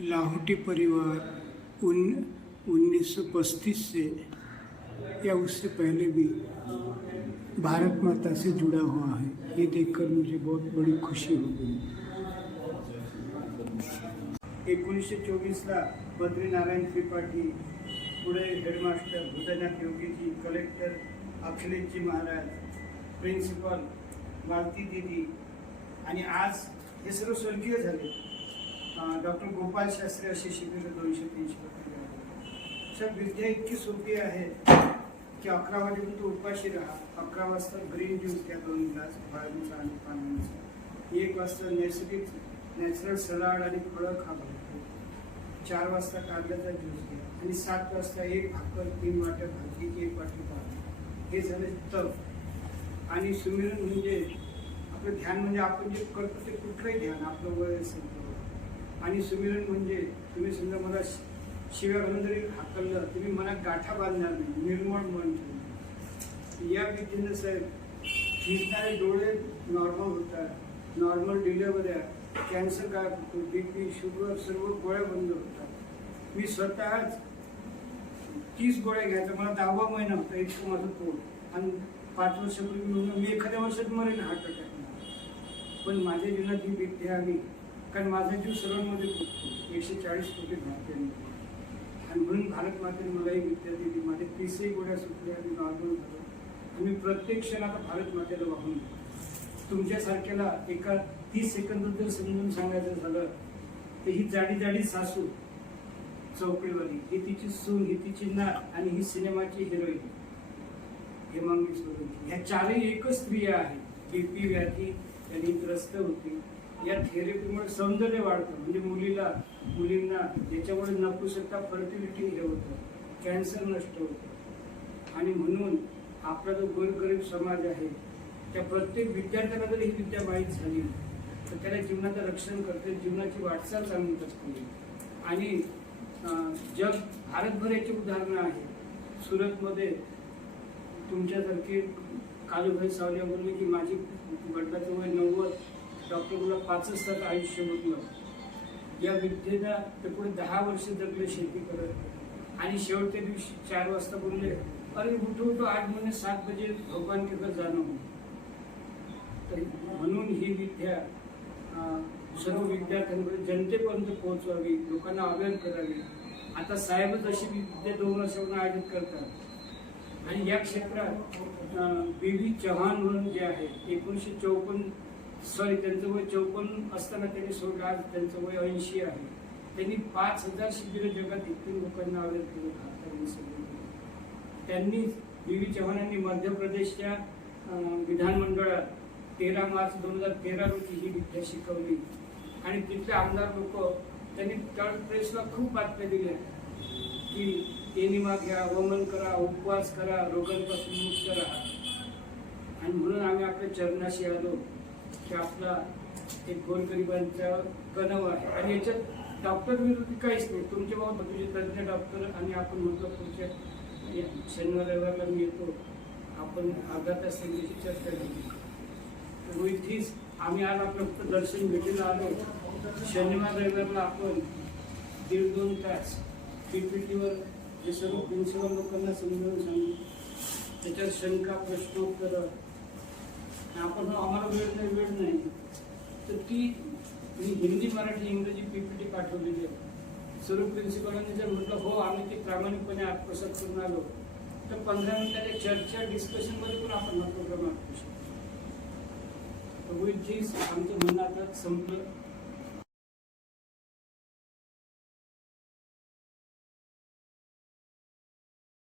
लाहौटी परिवार 1935 से या उससे पहले भी भारत माता से जुड़ा हुआ है। ये देखकर मुझे बहुत बड़ी खुशी हो गई। 1924ला बद्रीनारायण त्रिपाठी, पुढे headmaster Bhootnath Yogiji, collector Akhileshji Maharaj, principal Malti दीदी आणि आज हे सर्व स्वर्गीय झाले। डॉक्टर गोपाल शास्त्री असे शिकले 230 सब विद्या इतकी सोपी आहे की 11 वाजेपर्यंत उपाशी राहा। 11 वाजता ग्रीन ज्यूस घ्या 2 ग्लास फळांचा आणि पाण्याचा, 1 वाजता नैसर्गिक नॅचरल सलाड आणि फळं खा। 4 वाजता कारल्याचा ज्यूस घ्या आणि 7 वाजता 1 भाकर 3 वाट्या भाजी 1 वाटी भात। हे झाले तप। आणि सुमिरन म्हणजे आपलं ध्यान, म्हणजे आपण जे करतो ते कुठलंही ध्यान आपलं वय असेल। आणि सुमिरन म्हणजे तुम्ही समजा मला शिव्या घालून जरी हाकललं तुम्ही मनात गाठा बांधणार नाही, निर्मळ मन ठेवणार। या विधीनं साहेब दिसणारे डोळे नॉर्मल होतात, नॉर्मल डिलिव्हऱ्या, कॅन्सर काय होतो, बीपी शुगर सर्व गोळ्या बंद होतात। मी स्वतःच 30 गोळ्या घ्यायचा, मला 10वा महिना होता इतकं माझं पोट। आणि 5 वर्षापूर्वी म्हणून मी एखाद्या वर्षात मरेन हार्ट अटॅक। पण माझ्या जीवनात ही विद्या आली कारण माझा जीव सर्वांमध्ये पोचतो 140 कोटी भारतीयांमध्ये। आणि म्हणून भारत मातेने मलाही विद्या दिली। माझे 30ही गोळ्या सुटल्या आणि नॉर्मल झालो। आणि प्रत्येक क्षण आता भारत मातेला वाहून तुमच्यासारख्याला एका 30 सेकंदात जर समजून सांगायचं झालं तर ही जाडी जाडी सासू चौकडीवाली, ही तिची सून, ही तिची नात आणि ही सिनेमाची हिरोईन हेमांगी सोरेन। ह्या चारही एकच स्त्रिया आहेत। बीपी व्याधी त्यांनी त्रस्त होती। या थेरपीमुळे सौंदर्य वाढतं, म्हणजे मुलींना ज्याच्यामुळे नपुसकता फर्टिलिटी हे होतं, कॅन्सर नष्ट होतं। आणि म्हणून आपला जो गोरगरीब समाज आहे त्या प्रत्येक विद्यार्थ्याला जर ही विद्या माहीत झाली तर त्याला जीवनाचं रक्षण करते, जीवनाची वाटचाल चांगली करते। आणि जग भारतभर याची उदाहरणं आहेत। सुरतमध्ये तुमच्यासारखे कालूभाई सावलिया बोलले की माझी वडिलाचं वय 90, डॉक्टर मला 5 तास आयुष्य म्हटलं। या विद्येला ते पुढे 10 वर्ष जगले शेती करत। आणि शेवटच्या दिवशी 4 वाजता बोलले, अरे उठो 8 महिने 7 बजे भगवान के घर जाणं हो। तर म्हणून ही विद्या सर्व विद्यार्थ्यांकडे जनतेपर्यंत पोहोचवावी, लोकांना अवेअर करावी। आता साहेबच अशी विद्या 2 वर्षांपासून आयोजित करतात। आणि या क्षेत्रात BV चव्हाण म्हणून जे आहे 1954 त्यांचं वय 54 असताना त्यांनी सोडलं, आज त्यांचं वय 80 आहे। त्यांनी 5000 शिबिरं जगात इतकी लोकांना अवेअर केलं। त्यांनी BV चव्हाणांनी मध्य प्रदेशच्या विधानमंडळात 13 मार्च 2013 रोजी ही विद्या शिकवली। आणि तिथले आमदार लोक त्यांनी थर्ड प्रेसला खूप बातम्या दिल्या की एनिमा घ्या, वमन करा, उपवास करा, रोगांपासून मुक्त राहा। आणि म्हणून आम्ही आपल्या चरणाशी आलो की आपला एक गोरगरिबांचा कणव आहे। आणि याच्यात डॉक्टर विरोधी काहीच नाही। तुमचे भाऊ तुझे तज्ज्ञ डॉक्टर आणि आपण म्हटलं पुढच्या शनिवार रविवारला मी येतो, आपण अर्धा तास त्यांच्याशी चर्चा केली। इथेच आम्ही आज आपलं फक्त दर्शन भेटीला आलो। शनिवार रविवारला आपण 1.5-2 तास PPTवर जे सर्व प्रिन्सिपल लोकांना समजावून सांगू, त्याच्यात शंका प्रश्नोत्तर आपण आम्हाला वेळ नाही तर ती हिंदी मराठी इंग्रजी PPT पाठवलेली आहे। सर्व प्रिन्सिपलांनी जर म्हटलं हो आम्ही ते प्रामाणिकपणे आत्मसात करून आलो तर 15 मिनिटाच्या चर्चा डिस्कशनमध्ये पण आपण हा प्रोग्राम आखू शकतो। विथ दिस आमचं म्हणणं आता संपलं।